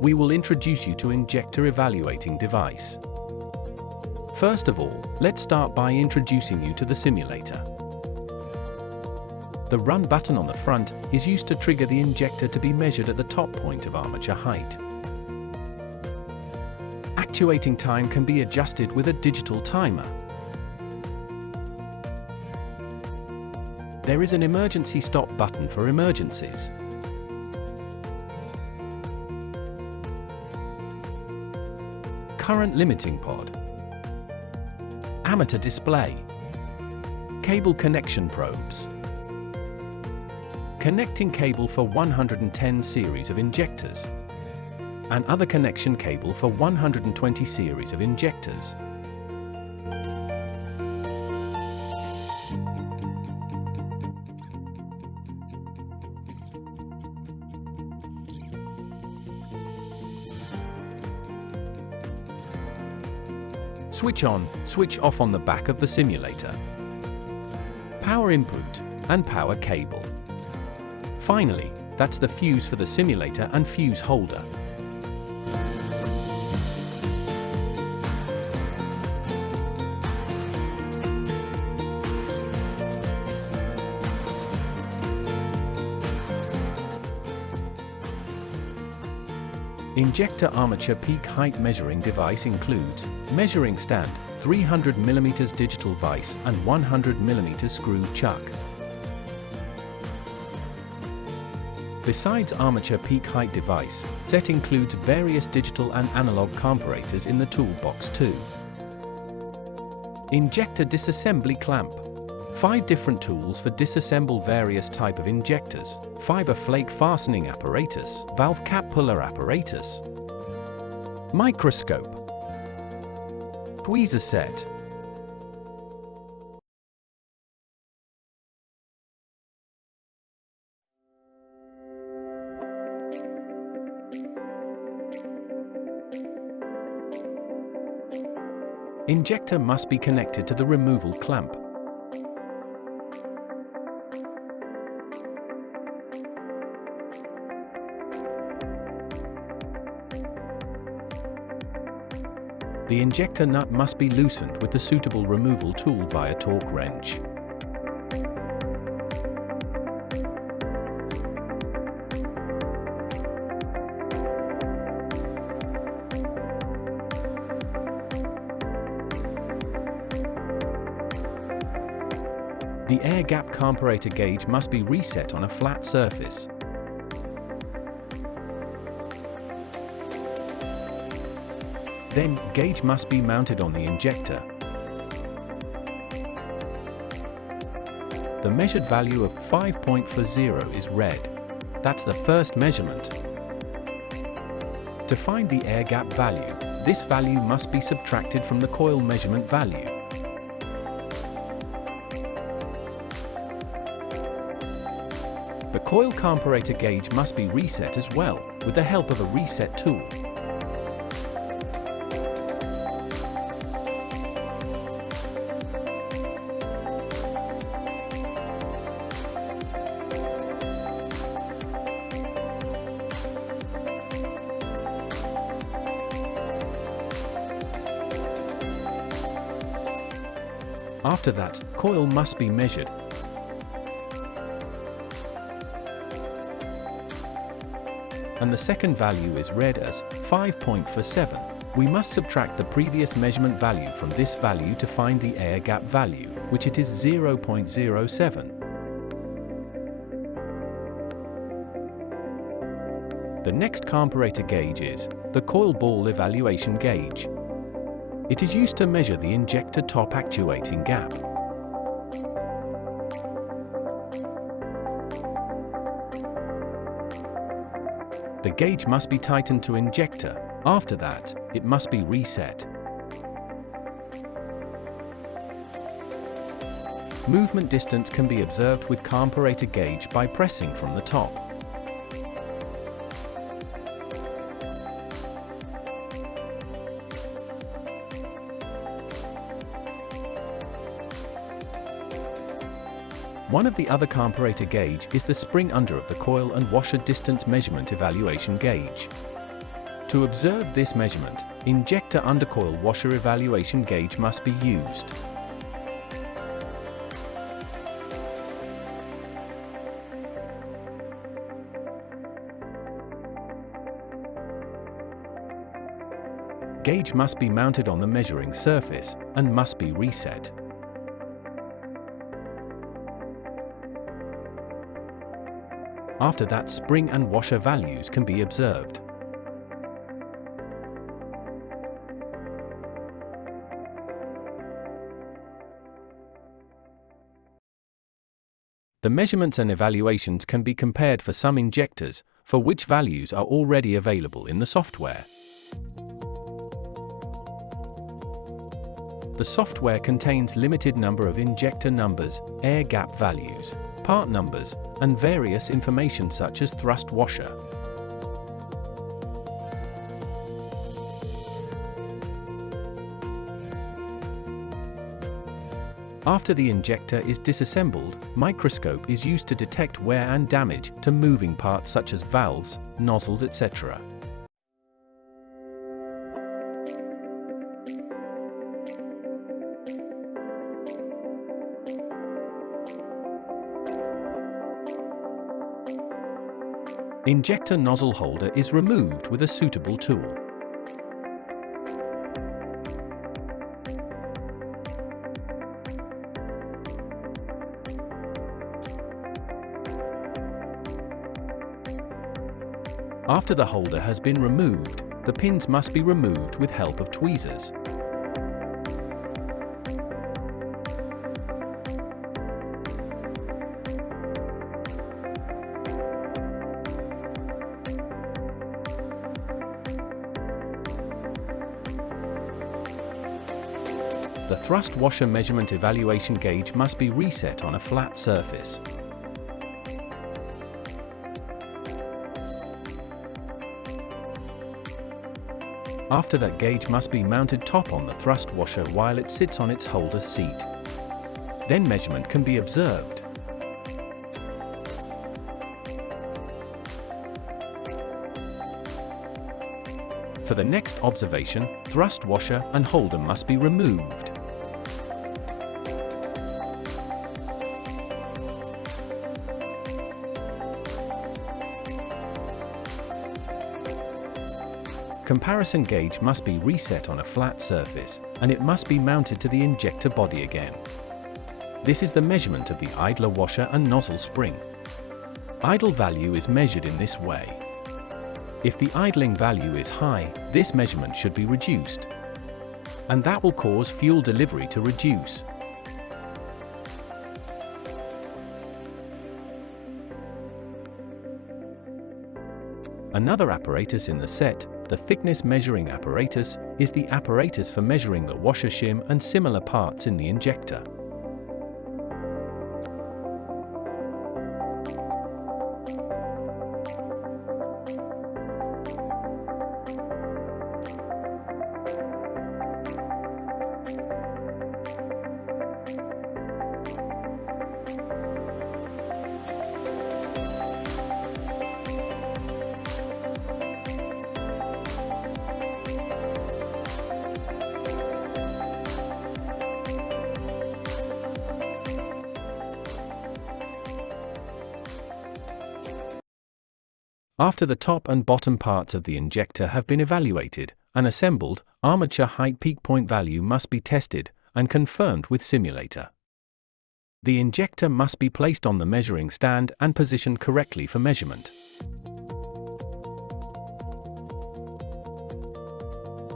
we will introduce you to injector evaluating device. First of all, let's start by introducing you to the simulator. The Run button on the front is used to trigger the injector to be measured at the top point of armature height. Actuating time can be adjusted with a digital timer. There is an emergency stop button for emergencies. Current limiting pod. Ammeter display. Cable connection probes. Connecting cable for 110 series of injectors. And other connection cable for 120 series of injectors. Switch on, switch off on the back of the simulator. Power input and power cable. Finally, that's the fuse for the simulator and fuse holder. Injector armature peak height measuring device includes measuring stand, 300 mm digital vise and 100 mm screw chuck. Besides armature peak height device, set includes various digital and analog comparators in the toolbox too. Injector disassembly clamp. 5 different tools for disassemble various type of injectors, fiber flake fastening apparatus, valve cap puller apparatus, microscope, tweezer set. Injector must be connected to the removal clamp. The injector nut must be loosened with the suitable removal tool via torque wrench. The air gap comparator gauge must be reset on a flat surface. Then, gauge must be mounted on the injector. The measured value of 5.40 is read. That's the first measurement. To find the air gap value, this value must be subtracted from the coil measurement value. The coil comparator gauge must be reset as well, with the help of a reset tool. After that, coil must be measured. And the second value is read as 5.47. We must subtract the previous measurement value from this value to find the air gap value, which it is 0.07. The next comparator gauge is the coil ball evaluation gauge. It is used to measure the injector top actuating gap. The gauge must be tightened to injector. After that, it must be reset. Movement distance can be observed with comparator gauge by pressing from the top. One of the other comparator gauge is the spring under of the coil and washer distance measurement evaluation gauge. To observe this measurement, injector undercoil washer evaluation gauge must be used. Gauge must be mounted on the measuring surface and must be reset. After that, spring and washer values can be observed. The measurements and evaluations can be compared for some injectors, for which values are already available in the software. The software contains limited number of injector numbers, air gap values, part numbers, and various information such as thrust washer. After the injector is disassembled, microscope is used to detect wear and damage to moving parts such as valves, nozzles, etc. Injector nozzle holder is removed with a suitable tool. After the holder has been removed, the pins must be removed with help of tweezers. The thrust washer measurement evaluation gauge must be reset on a flat surface. After that, gauge must be mounted top on the thrust washer while it sits on its holder seat. Then measurement can be observed. For the next observation, thrust washer and holder must be removed. Comparison gauge must be reset on a flat surface, and it must be mounted to the injector body again. This is the measurement of the idler washer and nozzle spring. Idle value is measured in this way. If the idling value is high, this measurement should be reduced, and that will cause fuel delivery to reduce. Another apparatus in the set, the thickness measuring apparatus, is the apparatus for measuring the washer shim and similar parts in the injector. After the top and bottom parts of the injector have been evaluated and assembled, armature height peak point value must be tested and confirmed with simulator. The injector must be placed on the measuring stand and positioned correctly for measurement.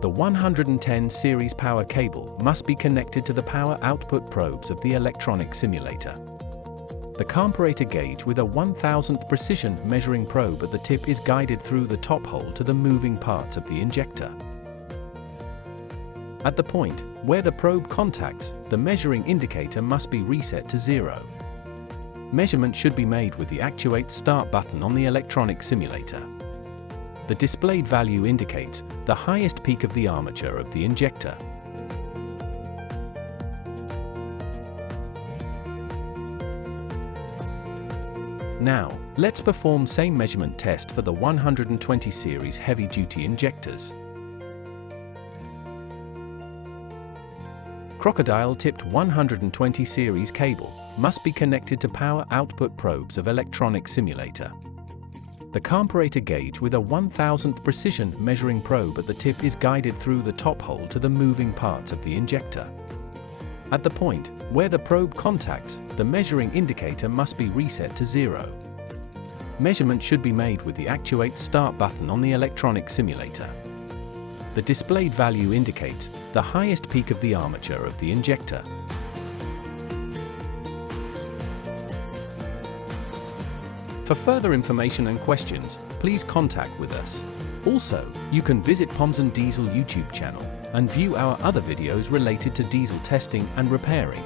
The 110 series power cable must be connected to the power output probes of the electronic simulator. The comparator gauge with a 1000th precision measuring probe at the tip is guided through the top hole to the moving parts of the injector. At the point where the probe contacts, the measuring indicator must be reset to 0. Measurement should be made with the Actuate Start button on the electronic simulator. The displayed value indicates the highest peak of the armature of the injector. Now, let's perform same measurement test for the 120 series heavy-duty injectors. Crocodile-tipped 120 series cable must be connected to power output probes of electronic simulator. The comparator gauge with a 1000th precision measuring probe at the tip is guided through the top hole to the moving parts of the injector. At the point where the probe contacts, the measuring indicator must be reset to 0. Measurement should be made with the Actuate Start button on the electronic simulator. The displayed value indicates the highest peak of the armature of the injector. For further information and questions, please contact with us. Also, you can visit Pomsen Diesel YouTube channel and view our other videos related to diesel testing and repairing.